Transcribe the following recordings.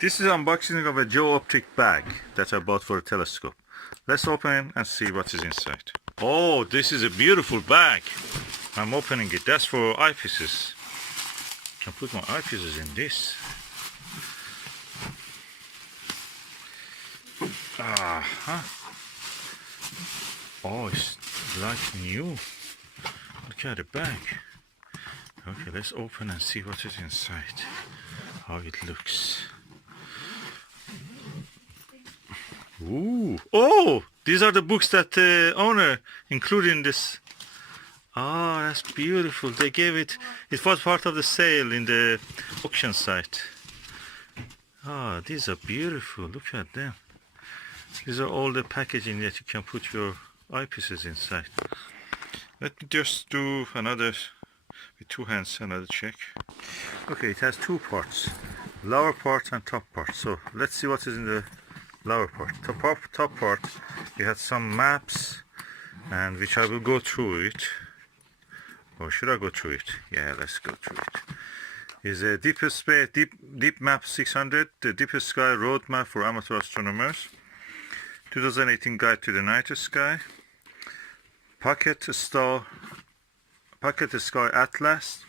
This is unboxing of a Geoptik bag that I bought for a telescope. Let's open and see what is inside. Oh, this is a beautiful bag. I'm opening it. That's for eyepieces. I can put my eyepieces in this. Oh, it's like new. Look at the bag. Okay, let's open and see what is inside. How it looks. Ooh! Oh! These are the books that the owner included in this. Ah, that's beautiful. They gave it. It was part of the sale in the auction site. Ah, these are beautiful. Look at them. These are all the packaging that you can put your eyepieces inside. Let me just do another, with two hands, another check. Okay, it has two parts. Lower part and top part. So let's see what is in the lower part. Top part, you had some maps, and which I will go through it. Or should I go through it? Yeah, let's go through it. Is a deep map 600, the deepest sky roadmap for amateur astronomers. 2018 guide to the night sky. Pocket sky atlas.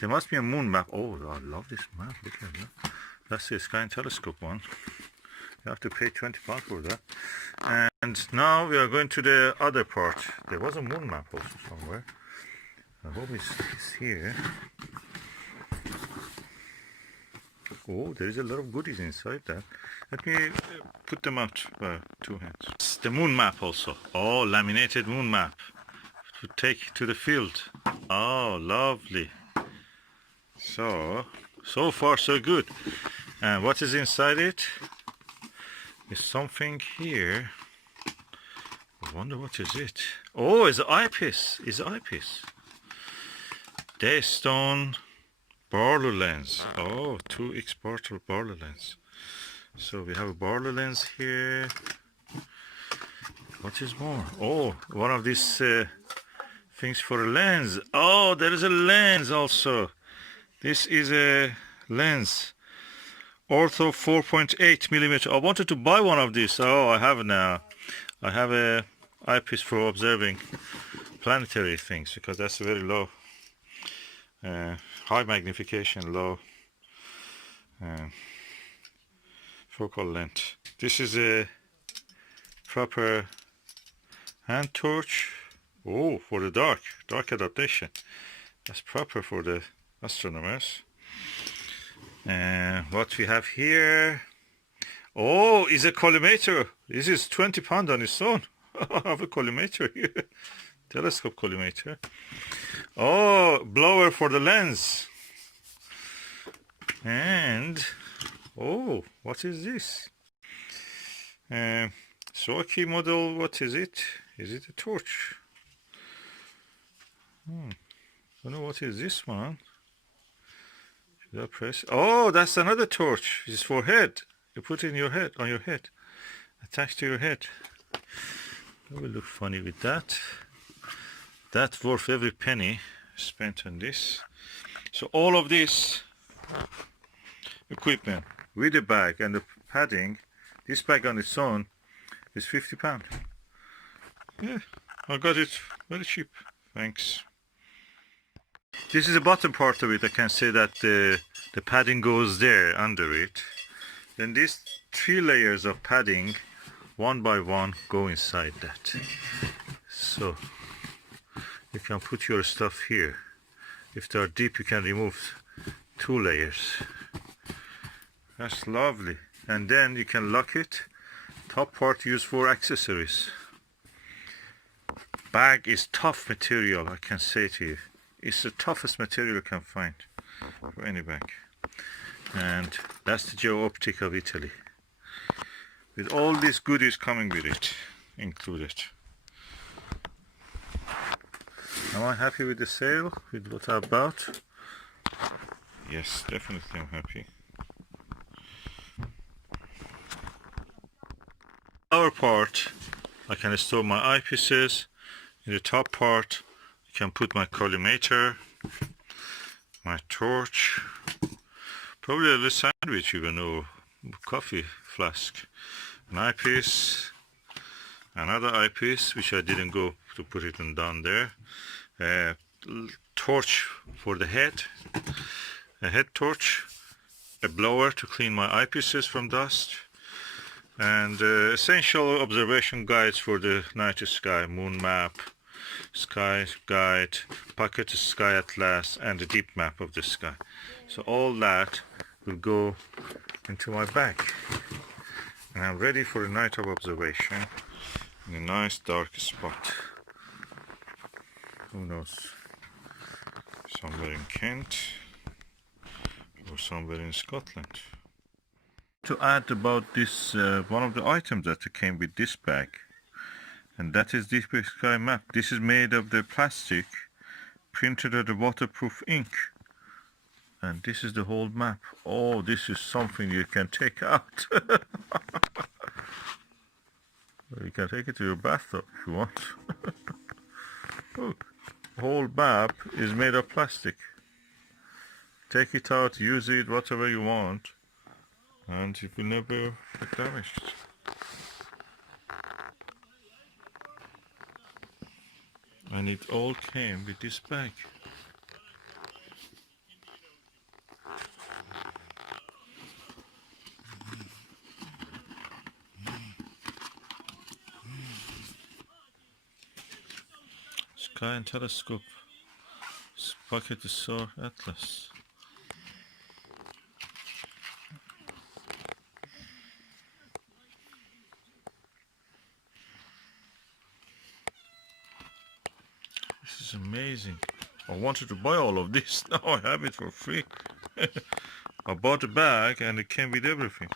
There must be a moon map. Oh, I love this map. Look at that. That's the Sky and Telescope one. You have to pay £20 for that. And now we are going to the other part. There was a moon map also somewhere. I hope it's here. Oh, there is a lot of goodies inside that. Let me put them out by two hands. It's the moon map also. Oh, laminated moon map to take to the field. Oh, lovely. So far so good. And what is inside it? Is something here. I wonder what is it. Oh, it's an eyepiece. It's an eyepiece. Daystone Barlow lens. Oh, 2x Barlow lens. So we have a Barlow lens here. What is more? Oh, one of these things for a lens. Oh, there is a lens also. This is a lens. Ortho 4.8 millimeter. I wanted to buy one of these. Oh, I have now. I have a eyepiece for observing planetary things because that's a very low, high magnification, low focal length. This is a proper hand torch. Oh, for the dark adaptation. That's proper for the astronomers. What we have here, oh, is a collimator. This is £20 on its own. I have a collimator here, telescope collimator. Oh, blower for the lens. And oh, what is this? Soaki model. What is it? Is it a torch? I don't know what is this one. Should I press? Oh, that's another torch. It's for head. You put it in your head, on your head, attached to your head. It will look funny with that. That's worth every penny spent on this. So all of this equipment with the bag and the padding, this bag on its own is £50. Yeah, I got it very cheap. Thanks. This is the bottom part of it. I can say that the padding goes there under it. Then these 3 layers of padding, one by one, go inside that. So you can put your stuff here. If they are deep, you can remove 2 layers. That's lovely. And then you can lock it. Top part used for accessories. Bag is tough material, I can say to you. It's the toughest material you can find for any bag. And that's the Geoptik of Italy. With all these goodies coming with it, included. Am I happy with the sale? With what I bought? Yes, definitely I'm happy. Lower part, I can store my eyepieces. In the top part, I can put my collimator, my torch, probably a little sandwich even, or coffee flask, an eyepiece, another eyepiece which I didn't go to put it down there, a torch for the head, a head torch, a blower to clean my eyepieces from dust, and essential observation guides for the night sky, moon map, sky guide, pocket sky atlas, and a deep map of the sky. So all that will go into my bag, and I'm ready for a night of observation in a nice dark spot. Who knows, somewhere in Kent or somewhere in Scotland. To add about this, one of the items that came with this bag, and that is this sky map. This is made of the plastic printed at the waterproof ink, and this is the whole map. Oh, this is something you can take out. You can take it to your bathtub if you want. Look, the whole map is made of plastic. Take it out, use it, whatever you want, and it will never get damaged. And it all came with this bag. Sky and telescope, pocket solar atlas. This is amazing. I wanted to buy all of this. Now I have it for free. I bought a bag and it came with everything.